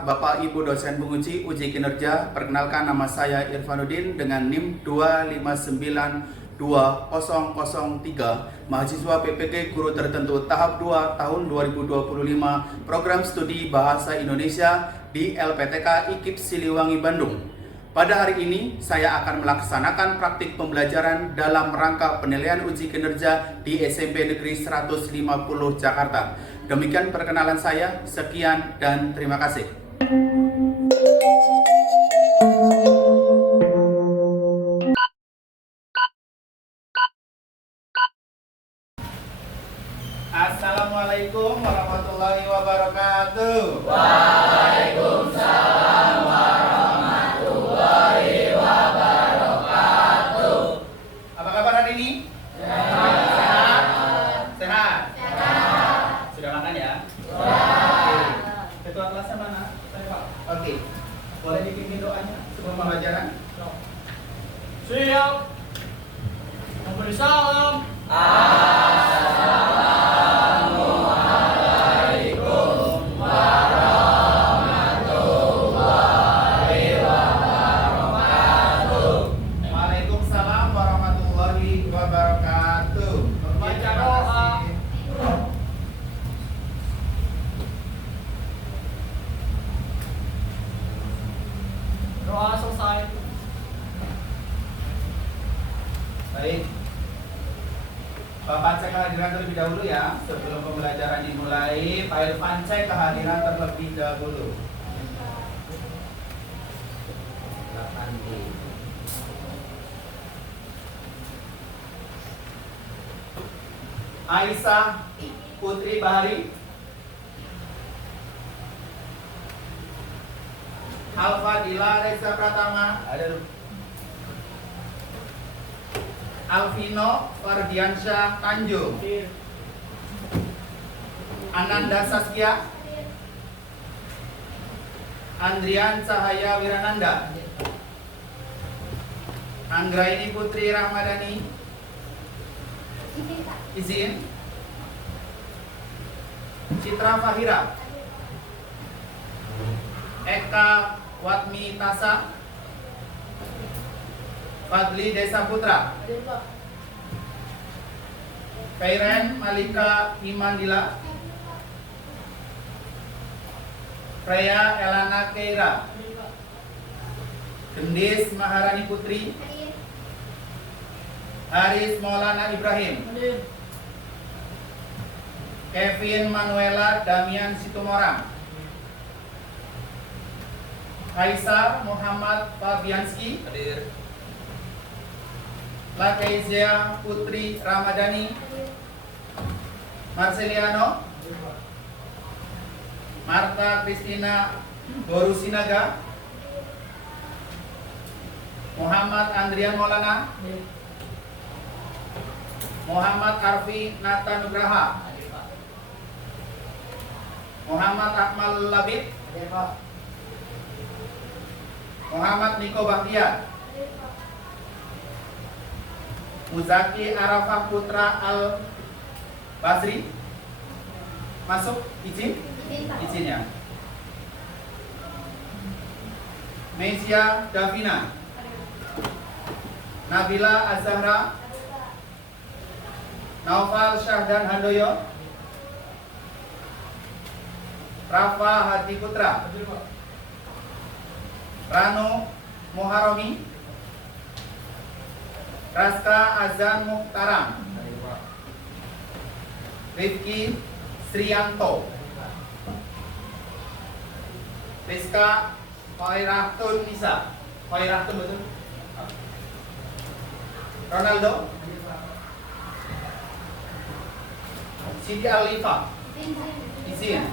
hormat Bapak Ibu dosen penguji uji kinerja, perkenalkan nama saya Irfanuddin dengan NIM 2592003, mahasiswa PPG Guru Tertentu tahap 2 tahun 2025, program studi Bahasa Indonesia di LPTK IKIP Siliwangi Bandung. Pada hari ini saya akan melaksanakan praktik pembelajaran dalam rangka penilaian uji kinerja di SMP Negeri 150 Jakarta. Demikian perkenalan saya, sekian dan terima kasih. Assalamualaikum warahmatullahi wabarakatuh. Waalaikumsalam warahmatullahi wabarakatuh. Apa kabar hari ini? Sehat? Sehat? Sudah makan ya? Oke. Ketua kelasnya mana? Saya Pak. Oke. Boleh dipimpin doanya sebelum pembelajaran? Siap. Memberi salam. Assalamualaikum warahmatullahi wabarakatuh. Waalaikumsalam warahmatullahi wabarakatuh. Baca doa. Doa selesai. Baik. Bapak cek kehadiran terlebih dahulu ya. Sebelum pembelajaran dimulai, Pak Irfan cek kehadiran terlebih dahulu. 8D. Aisyah Putri Bahari. Alfadila Reza Pratama. Alvino Fardiansyah Tanjung. Ananda Saskia. Andrian Cahaya Wirananda. Anggraini Putri Rahmadani. Izin. Citra Fahira. Eka Watmi Tasa. Fadli Desa Putra. Fairen Malika Imandila. Freya Elana Keira. Gendis Maharani Putri. Haris Maulana Ibrahim. Kevin Manuela Damian Situmorang. Kaisar Muhammad Fabianski. Lakeizia Putri Ramadhani. Marceliano. Marta Kristina Borusinaga. Muhammad Andrian Maulana. Muhammad Arfi Nata Nugraha. Muhammad Akmal Labib. Muhammad Niko Bahtiar. Muzaki Arafah Putra Al Basri. Masuk, izin? Izin ya. Mesia Davina. Nabila Azahra. Naufal Syahdan Handoyo. Rafa Hadi Putra. Rano Muharomi. Raska Azan Muhtaram. Rifki Srianto. Rizka Khairahtun Nisa. Khairahtun betul? Ronaldo. Siti Alifa. Izin.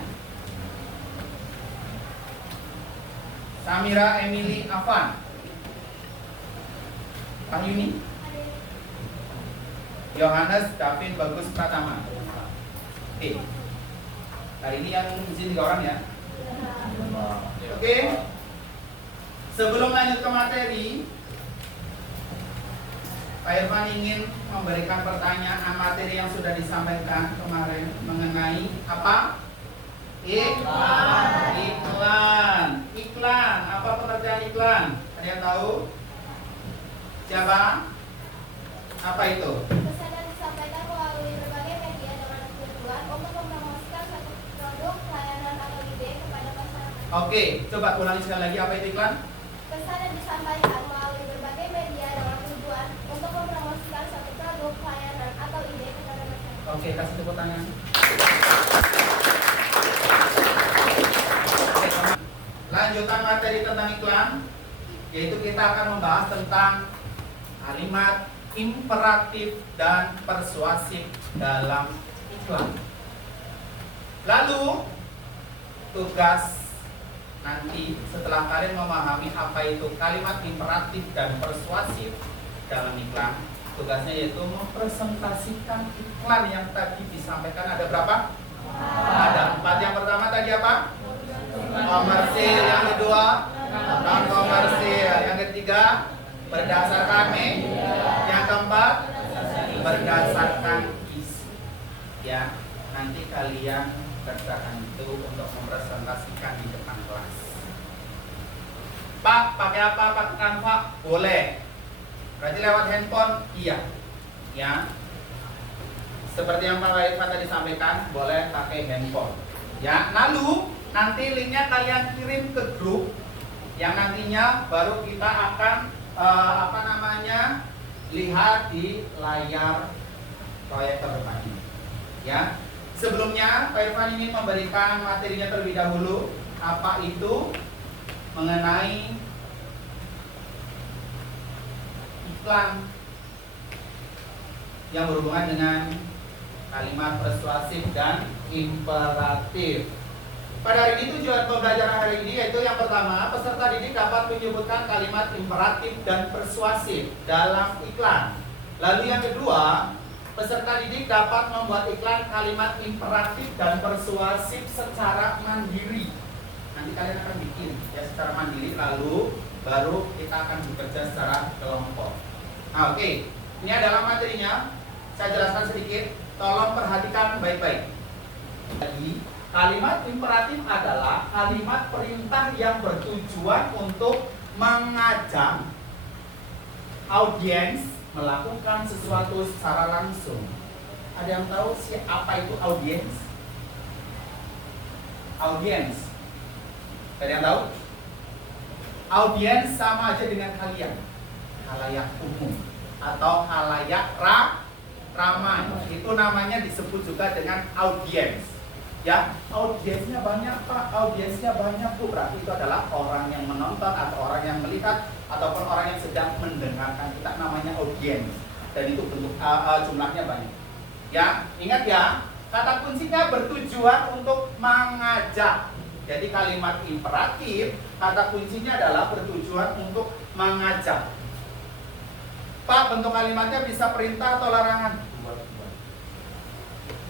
Samira Emily Afan. Wahyuni. Yohanes Davin Bagus Pratama. Oke. Hari ini yang izin 3 orang ya. Oke. Sebelum lanjut ke materi, Pak Irfan ingin memberikan pertanyaan materi yang sudah disampaikan kemarin mengenai apa? Iklan. iklan. Apa pengertian iklan? Ada yang tahu? Siapa? Apa itu? Pesan yang disampaikan melalui berbagai media dengan tujuan untuk mempromosikan suatu produk, layanan, atau ide kepada masyarakat. Oke, coba ulangi sekali lagi, apa itu iklan? Pesan yang disampaikan melalui berbagai media dengan tujuan untuk mempromosikan suatu produk, layanan, atau ide kepada masyarakat. Oke, kasih tepuk tangan. Oke, lanjutan materi tentang iklan, yaitu kita akan membahas tentang kalimat imperatif dan persuasif dalam iklan. Lalu, tugas nanti setelah kalian memahami apa itu kalimat imperatif dan persuasif dalam iklan, tugasnya yaitu mempresentasikan iklan yang tadi disampaikan. Ada berapa? Ada 4. Yang pertama tadi apa? Komersil. Yang kedua non komersil. Yang ketiga berdasarkan media. Yang keempat berdasarkan isi. Ya, nanti kalian kerjakan itu untuk mempresentasikan di depan kelas. Pak, pakai apa? Pakai Canva? Boleh. Berarti lewat handphone? Iya. Ya. Seperti yang Pak Irfan tadi sampaikan, boleh pakai handphone. Ya, lalu nanti linknya kalian kirim ke grup yang nantinya baru kita akan lihat di layar proyektor depan ini. Ya. Sebelumnya Pak Irfan ini memberikan materinya terlebih dahulu, apa itu mengenai iklan yang berhubungan dengan kalimat persuasif dan imperatif. Pada hari ini tujuan pembelajaran hari ini yaitu yang pertama, peserta didik dapat menyebutkan kalimat imperatif dan persuasif dalam iklan. Lalu yang kedua, peserta didik dapat membuat iklan kalimat imperatif dan persuasif secara mandiri. Nanti kalian akan bikin ya secara mandiri, lalu baru kita akan bekerja secara kelompok. Nah, oke. Ini adalah materinya. Saya jelaskan sedikit. Tolong perhatikan baik-baik. Jadi, kalimat imperatif adalah kalimat perintah yang bertujuan untuk mengajak audiens melakukan sesuatu secara langsung. Ada yang tahu apa itu audiens? Audiens. Ada yang tahu? Audiens sama aja dengan kalian, halayak umum atau halayak ramai. Itu namanya disebut juga dengan audiens. Ya, audiensnya banyak Pak, audiensnya banyak Bu. Berarti itu adalah orang yang menonton atau orang yang melihat ataupun orang yang sedang mendengarkan kita, namanya audiens. Dan itu bentuk jumlahnya banyak. Ya, ingat ya, kata kuncinya bertujuan untuk mengajak. Jadi kalimat imperatif, kata kuncinya adalah bertujuan untuk mengajak. Pak, bentuk kalimatnya bisa perintah atau larangan?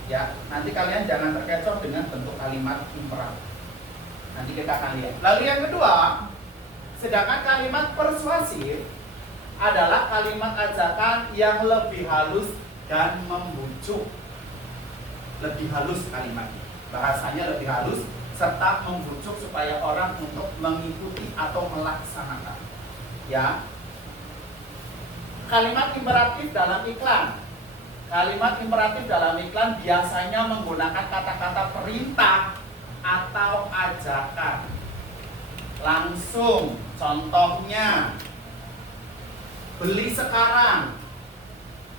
Ya, nanti kalian jangan terkecoh dengan bentuk kalimat imperatif. Nanti kita akan lihat. Lalu yang kedua, sedangkan kalimat persuasif adalah kalimat ajakan yang lebih halus dan membujuk. Lebih halus kalimat, bahasanya lebih halus serta membujuk supaya orang untuk mengikuti atau melaksanakan. Ya, kalimat imperatif dalam iklan. Kalimat imperatif dalam iklan biasanya menggunakan kata-kata perintah atau ajakan. Langsung, contohnya beli sekarang.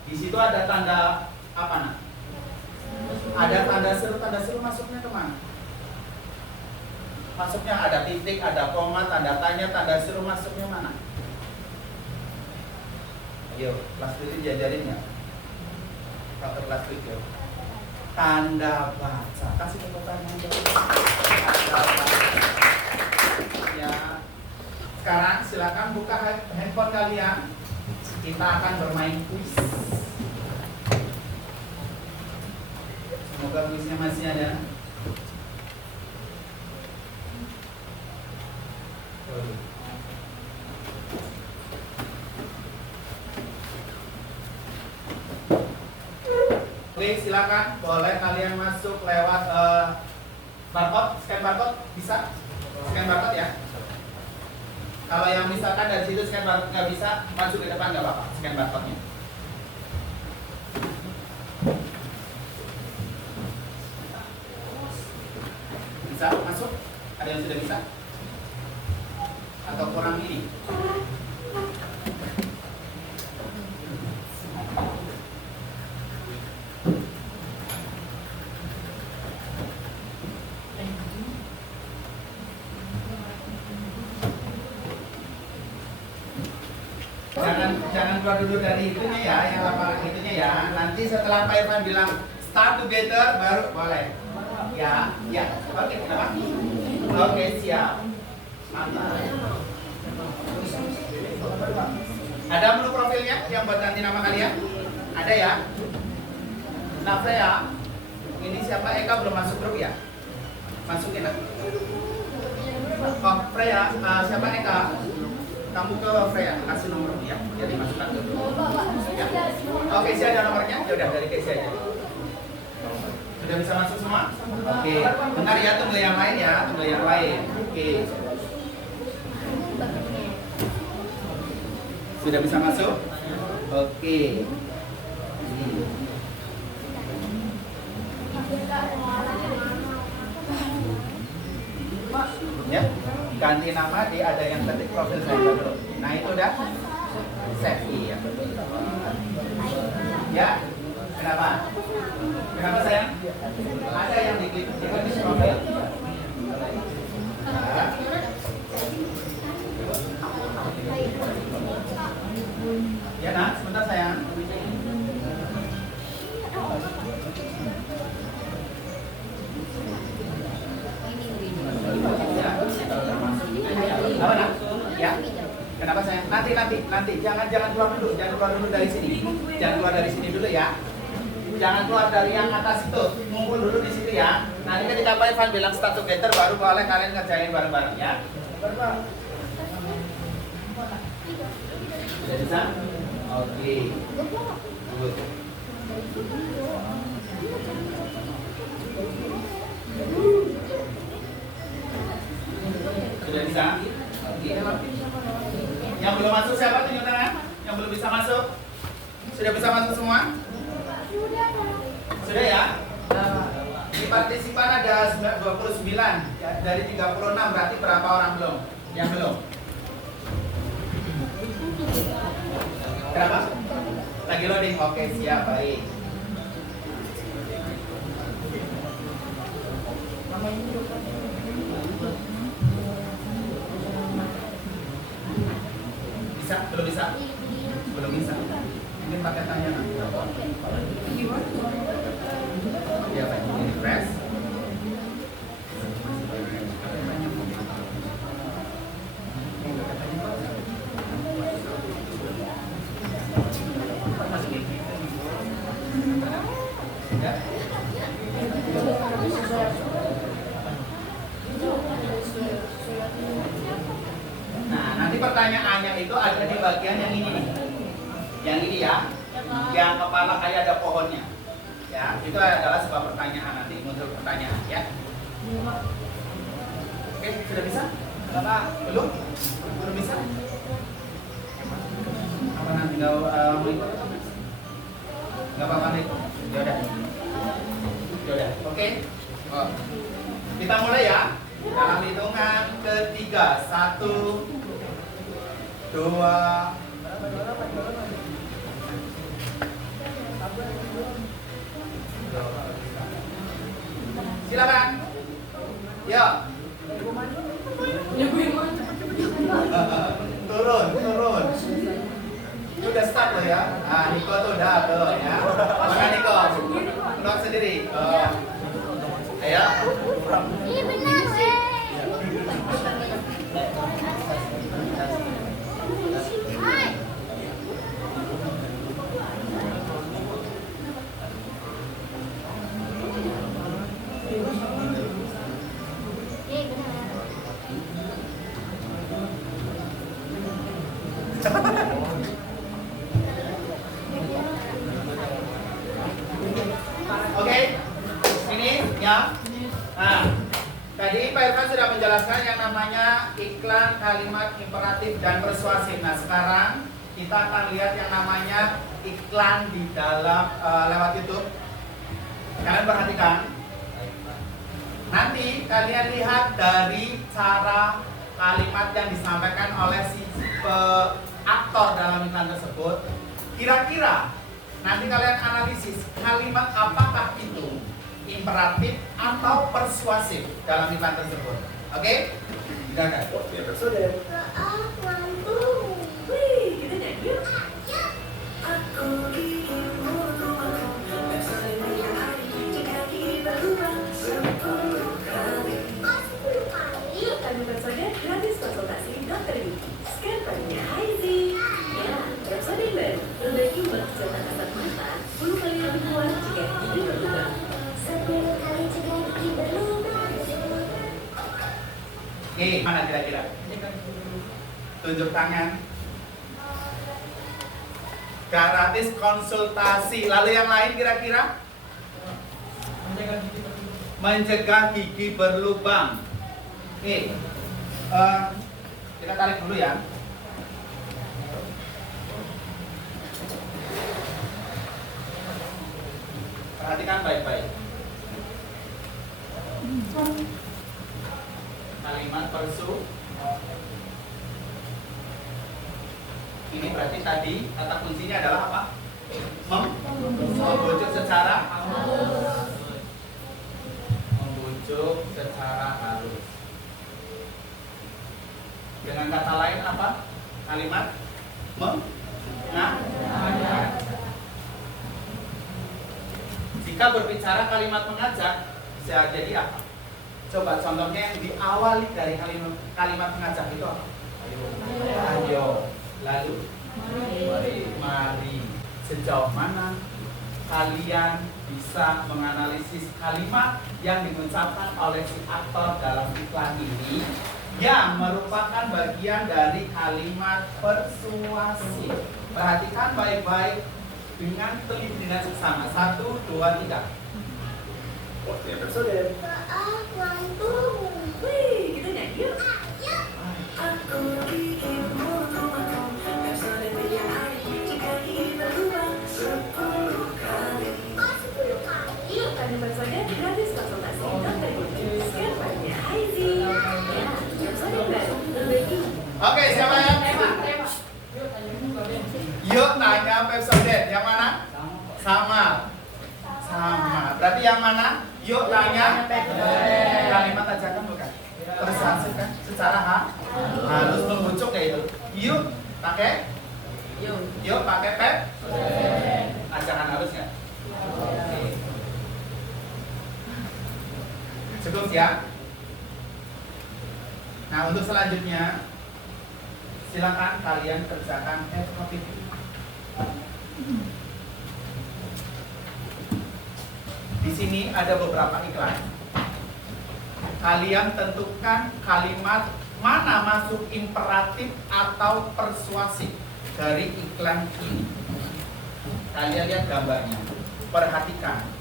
Di situ ada tanda apa nak? Ada tanda seru masuknya kemana? Masuknya ada titik, ada koma, tanda tanya, tanda seru masuknya mana? Ayo, kelas tujuh diajarin ya. Kalau kelas 7 tanda baca, kasih tepuk tangan. Ya, sekarang silakan buka handphone kalian. Kita akan bermain kuis. Semoga kuisnya masih ada. Oke, silakan, boleh kalian masuk lewat barcode, scan barcode, bisa? Scan barcode ya. Kalau yang misalkan dari situ scan barcode nggak bisa, masuk ke depan nggak apa-apa, scan barcode-nya. Bisa masuk? Ada yang sudah bisa? Atau kurang ini? Jangan keluar dulu dari itunya ya, yang lapangan itunya ya. Nanti setelah Pak Irfan bilang start together baru boleh. Ya, ya. Oke, kenapa? Oke, siap. Mantap. Ada menu profilnya yang buat ganti nama kalian? Ada ya? Nah, Freya, ini siapa? Eka belum masuk grup ya? Masukin lah. Oh, Freya, siapa Eka? Kamu ke Freya, kasih nomor ya, jadi masukkan ke grup. Ya. Oke, Sia ada nomornya? Ya udah dari Sia aja. Sudah bisa masuk semua? Oke, bentar ya, tunggu yang lain ya, tunggu yang lain. Oke. Sudah bisa masuk? Oke. Ya, ganti nama di ada yang ketik profil saya dulu. Nah itu udah save ya. Ya, kenapa? Kenapa sayang? Ada yang diklik profil. Nah. Ya nak, sebentar sayang. Apa nak? Ya. Kenapa sayang? Nanti jangan keluar dulu dari sini. Jangan keluar dari sini dulu ya. Jangan keluar dari yang atas itu. Ngumpul dulu di situ ya. Nanti ketika Pak Irfan bilang start together baru boleh kalian ngerjain bareng-bareng ya. Sudah bisa? Oke. Good. Sudah bisa? Oke. Yang belum masuk siapa? Tunjuk tangan. Yang belum bisa masuk? Sudah bisa masuk semua? Sudah ya? Di partisipan ada 29 ya, dari 36 berarti berapa orang belum? Yang belum? Kenapa? Lagi loading? Oke, siap, baik. Bisa? Belum bisa? Belum bisa. Mungkin pakai tanya nanti. Ya, Pak. Ini refresh. Ya. Nah, nanti pertanyaannya itu ada di bagian yang ini nih. Yang ini ya. Yang kepala kayak ada pohonnya. Ya, itu adalah sebuah pertanyaan nanti muncul pertanyaan ya. Oke, sudah bisa? Bapak, belum? Belum bisa? Apa nanti nggak ikut? Nggak apa-apa nih. Ya udah. Ya udah. Oke. Oh. Kita mulai ya. Dalam hitungan ketiga, 1, 2. Silakan. Ya. Turun. Itu udah start loh ya. Nah, Niko tuh udah tuh ya. Mana Niko? Keluar sendiri. Ayo. Iya benar, weh. Hai. Iya benar. Oke. Ini ya. Nah, Tadi Pak Irfan sudah menjelaskan yang namanya iklan, kalimat imperatif dan persuasif. Nah, sekarang kita akan lihat yang namanya iklan di dalam lewat YouTube. Kalian perhatikan. Nanti kalian lihat dari cara kalimat yang disampaikan oleh si aktor dalam iklan tersebut. Kira-kira nanti kalian analisis kalimat apakah itu imperatif atau persuasif dalam iklan tersebut. Oke? Silakan. Waktunya bersaudara. Wih, kita nyanyi yuk. Aku ingin berubah 10 kali. Yuk kami bersaudara gratis konsultasi dokter gigi. Scan kodenya Haizi. Ya, bersaudara baru. Perbaiki ulang kesehatan kasat mata 10 kali lebih kuat jika gigi berlubang. 10 kali cegah gigi berlubang. Oke, mana kira-kira? Tunjuk tangan. Gratis konsultasi. Lalu yang lain kira-kira? Mencegah gigi berlubang. Oke, kita tarik dulu ya. Perhatikan baik-baik. Kalimat persu. Ini berarti tadi kata kuncinya adalah apa? Membujuk secara halus. Membujuk secara halus. Dengan kata lain apa? Kalimat mengajak. Jika berbicara kalimat mengajak, bisa jadi apa? Coba contohnya yang diawali dari kalimat mengajak itu apa? Ayo. Lalu mari. Sejauh mana kalian bisa menganalisis kalimat yang diucapkan oleh si aktor dalam iklan ini yang merupakan bagian dari kalimat persuasif? Perhatikan baik-baik dengan teliti dengan seksama. 1, 2, 3. Waktunya bersaudara. Wih, kita nyanyi yuk. Aku ingin berubah persaudaraan yang ada jika gigi berubah 10 kali. Yuk kami bersaudara gratis konsultasi dokter gigi. Scan kodenya Haizi. Ya, bersaudara baru. Perbaiki. Oke, siapa yang? Yuk nanya Pepsodent. Yang mana? Sama. Berarti yang mana? Yuk tanya. Kalimat ajakan bukan? Persuasif kan? Secara halus membujuk kayak itu. Yuk pakai. Yuk pakai pep. Ajakan halus nggak? Oke. Cukup ya. Nah untuk selanjutnya silakan kalian kerjakan FKPP. Di sini ada beberapa iklan. Kalian tentukan kalimat mana masuk imperatif atau persuasif dari iklan ini. Kalian lihat gambarnya, perhatikan.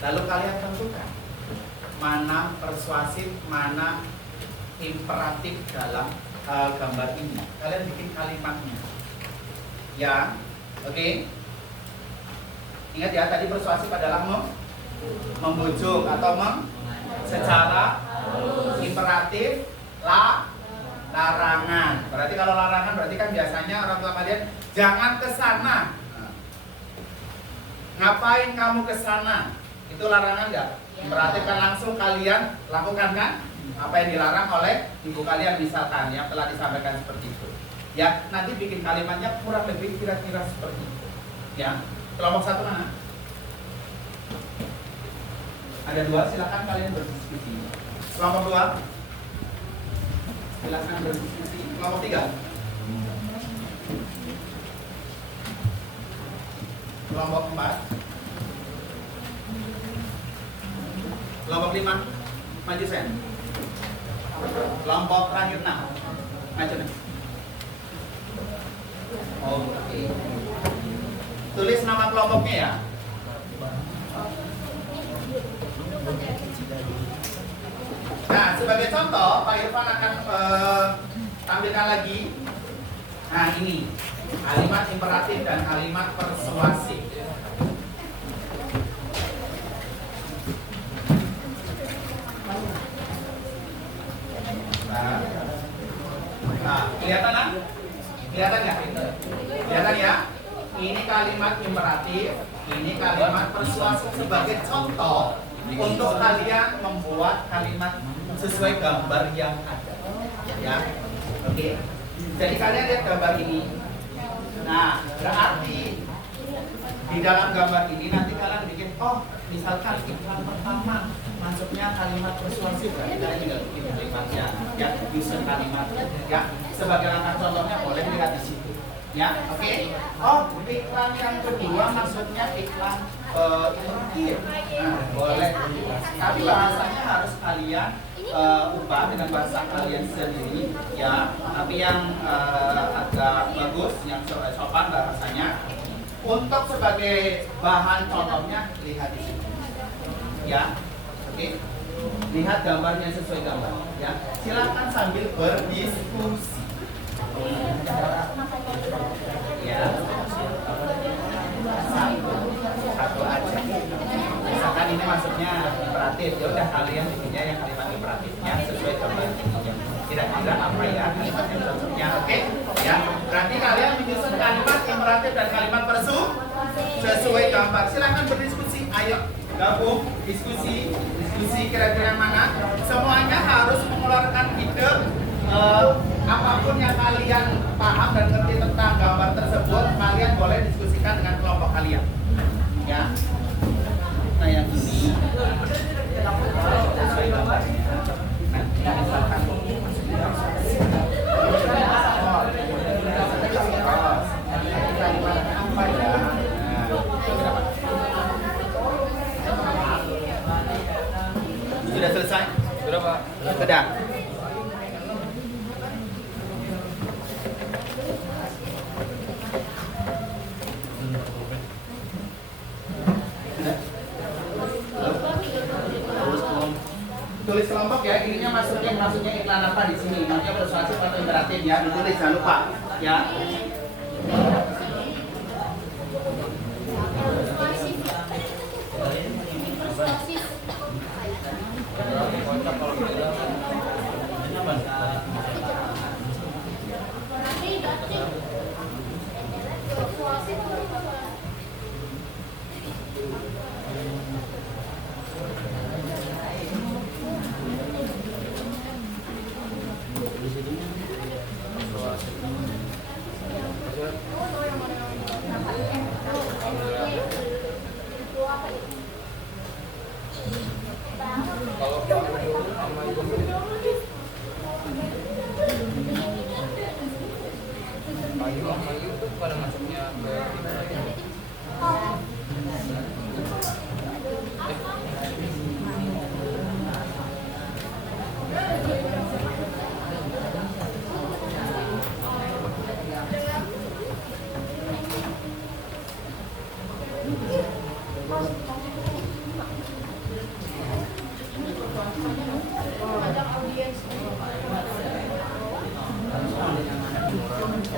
Lalu kalian tentukan mana persuasif, mana imperatif dalam gambar ini. Kalian bikin kalimatnya. Ya, oke. Ingat ya, tadi persuasif adalah membujuk atau secara imperatif, larangan. Berarti kalau larangan berarti kan biasanya orang tua kalian jangan ke sana. Ngapain kamu ke sana? Itu larangan enggak? Imperatif kan langsung kalian lakukan kan? Apa yang dilarang oleh ibu kalian misalkan yang telah disampaikan seperti itu. Ya, nanti bikin kalimatnya kurang lebih kira-kira seperti itu. Ya, kelompok 1 mana? Ada 2, silakan kalian berdiskusi. Kelompok 2, silakan berdiskusi. Kelompok 3, kelompok 4, kelompok 5, maju sen. Kelompok terakhir 6, maju nih. Oke. Tulis nama kelompoknya ya. Nah, sebagai contoh, Pak Irfan akan tampilkan lagi. Nah, ini kalimat imperatif dan kalimat persuasif. Nah, kelihatan kan? Kelihatan nggak? Kelihatan ya? Ini kalimat imperatif, ini kalimat persuasif sebagai contoh untuk kalian membuat kalimat sesuai gambar yang ada. Ya, oke. Jadi kalian lihat gambar ini. Nah, berarti di dalam gambar ini nanti kalian bikin, oh, misalkan iklan pertama masuknya kalimat persuasif, berarti kalian tinggal bikin kalimatnya, ya, user kalimat, ya. Sebagai langkah contohnya boleh dilihat di situ, ya, oke. Oh, iklan yang kedua maksudnya iklan interaktif, nah, boleh. Tapi bahasanya harus kalian ubah dengan bahasa kalian sendiri, ya. Tapi yang agak bagus, yang sopan bahasanya. Untuk sebagai bahan contohnya lihat di sini, ya, oke. Lihat gambarnya sesuai gambar, ya. Silakan sambil berdiskusi, ya. Satu aja. Misalkan ini maksudnya imperatif, ya udah kalian bikinnya yang kalimat imperatifnya sesuai gambar ini. Kira-kira apa ya kalimat yang cocoknya, oke? Ya, berarti kalian menyusun kalimat imperatif dan kalimat persuasif sesuai gambar. Silakan berdiskusi, ayo gabung diskusi kira-kira mana. Semuanya harus mengeluarkan ide apapun yang kalian paham dan ngerti tentang gambar tersebut. Kalian boleh diskusikan dengan kelompok kalian, ya. Nah, yang ini sesuai gambarnya. Nanti misalkan sudah selesai? Sudah, Pak. Sudah. Tulis kelompok ya, ininya maksudnya iklan apa di sini? Maksudnya persuasif atau imperatif ya, ditulis jangan lupa ya.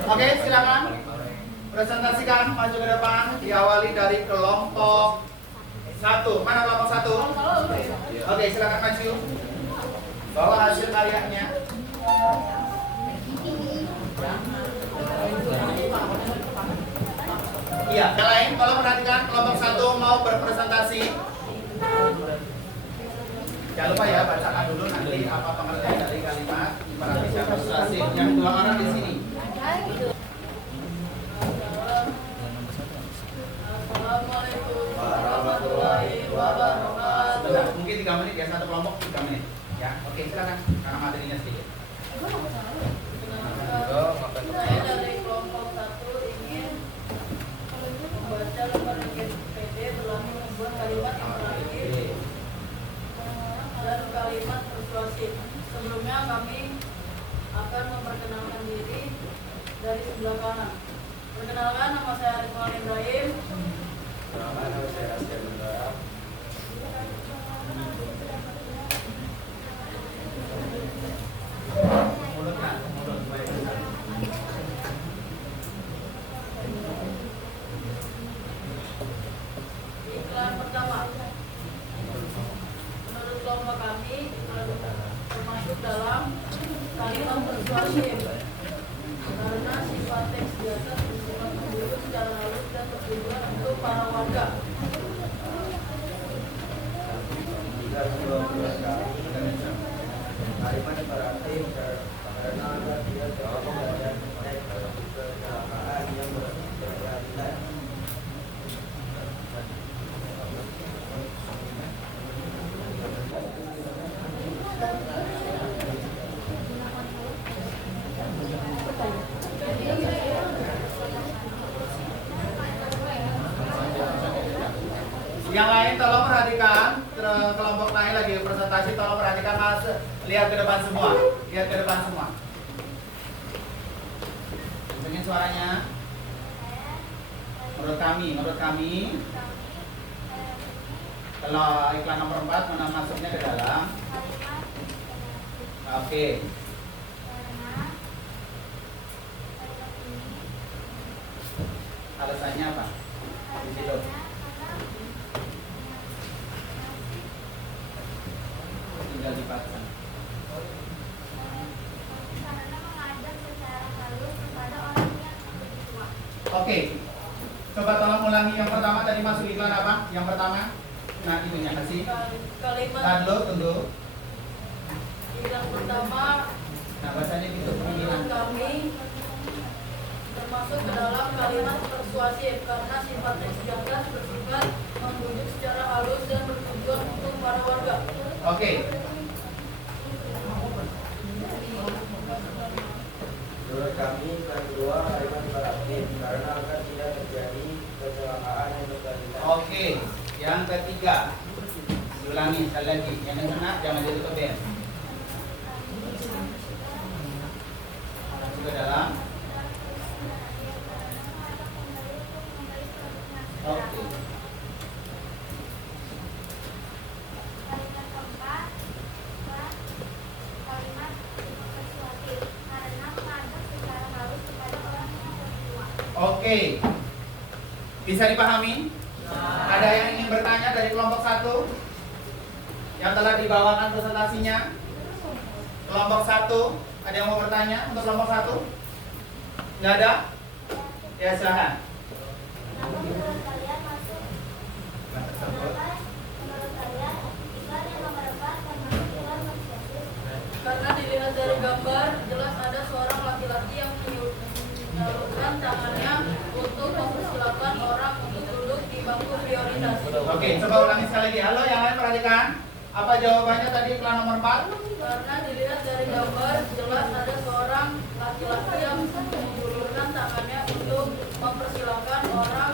Oke, silakan presentasikan, maju ke depan, diawali dari kelompok 1. Mana kelompok 1? Oke, silakan maju. Bawa hasil karyanya. Iya, yang lain kalau perhatikan kelompok 1 mau berpresentasi. Jangan lupa ya, bacakan dulu nanti apa pengertian dari kalimat imperatif dan persuasif. Yang 2 orang di sini. Assalamualaikum warahmatullahi wabarakatuh. Sebentar, mungkin 3 menit ya, satu kelompok 3 menit. Ya, oke, silakan karena materinya sedikit. Saya dari kelompok 1 ingin membaca lembar PD berlaku membuat kalimat imperatif dan kalimat persuasif. Sebelumnya kami akan memperkenalkan diri dari sebelah kanan. Perkenalkan, nama saya Arif Ibrahim. Nama saya Asya Bunda. warga. Jika sebuah keluarga kalimat berarti karena ada tidak kejadian kecelakaan yang berkeadilan. Yang lain tolong perhatikan, kelompok lain lagi presentasi, tolong perhatikan Mas, lihat ke depan semua, lihat ke depan semua. Dengerin suaranya. Menurut kami, kalau iklan nomor 4 mana masuknya ke dalam? Oke. Alasannya apa? Di situ. Tinggal dipasang. Karena mengajak secara halus kepada orang yang lebih tua. Oke. Coba tolong ulangi yang pertama tadi masuk iklan apa? Yang pertama? Nah, itunya kasih. Kalimat Tunggu. yang pertama, Nah, bahasanya gitu menurut pemilihan. kami termasuk ke dalam kalimat persuasif karena sifat tegas bersifat membujuk secara halus dan bertujuan untuk para warga. Oke. Menurut kami yang kedua kalimat berarti karena agar tidak terjadi kecelakaan yang berkeadilan. Oke. Yang ketiga. Diulangi sekali lagi. Yang kena jangan ditutupin. Masuk ke dalam. Oke. Kalimat keempat, kalimat persuasif karena mengajak secara halus kepada orang yang lebih tua. Oke. Bisa dipahami? Ada yang ingin bertanya dari kelompok 1 yang telah dibawakan presentasinya? Kelompok 1, ada yang mau bertanya untuk kelompok 1? Nggak ada? Ya, silahkan. Namun menurut kalian masuk menurut kalian iklan yang nomor 4 termasuk iklan persuasif? Karena dilihat dari gambar, jelas ada seorang laki-laki yang menyalurkan tangannya untuk mempersilakan orang untuk duduk di bangku prioritas. Oke, coba ulangi sekali lagi. Halo, yang lain perhatikan. Apa jawabannya tadi iklan nomor 4? Karena dilihat dari gambar, jelas ada seorang laki-laki yang menjulurkan tangannya untuk mempersilakan orang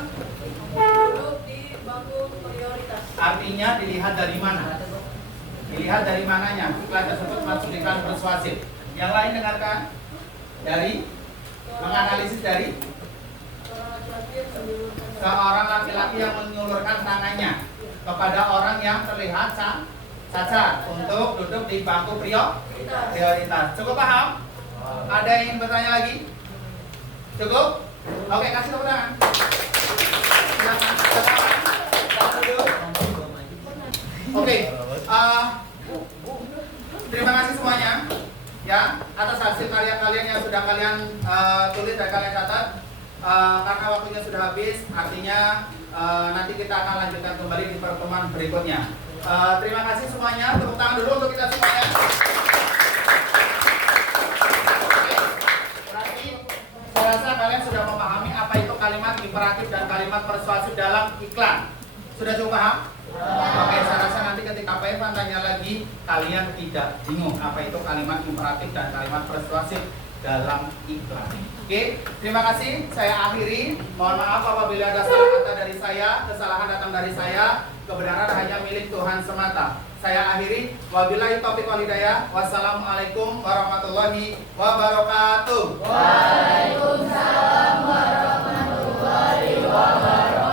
duduk di bangku prioritas. Artinya dilihat dari mana? Dilihat dari mananya? Iklan tersebut masuk iklan persuasif. Yang lain dengarkan. Dari menganalisis dari seorang laki-laki yang menyulurkan tangannya kepada orang yang terlihat cacat untuk duduk di bangku prioritas. Cukup paham? Ada yang ingin bertanya lagi? Cukup? Oke, kasih tepuk tangan. Silakan. Silakan duduk. Oke, terima kasih semuanya ya atas hasil karya kalian yang sudah kalian tulis dan kalian catat. Karena waktunya sudah habis, artinya nanti kita akan lanjutkan kembali di pertemuan berikutnya. Terima kasih semuanya, tepuk tangan dulu untuk kita semuanya. Oke, berarti saya rasa kalian sudah memahami apa itu kalimat imperatif dan kalimat persuasif dalam iklan. Sudah cukup paham? Oke, saya rasa nanti ketika Pak Evan tanya lagi, kalian tidak bingung apa itu kalimat imperatif dan kalimat persuasif dalam iklan. Oke, terima kasih. Saya akhiri. Mohon maaf apabila ada salah kata dari saya, kesalahan datang dari saya. Kebenaran hanya milik Tuhan semata. Saya akhiri. Wabillahi taufiq wal hidayah. Wassalamualaikum warahmatullahi wabarakatuh. Waalaikumsalam warahmatullahi wabarakatuh.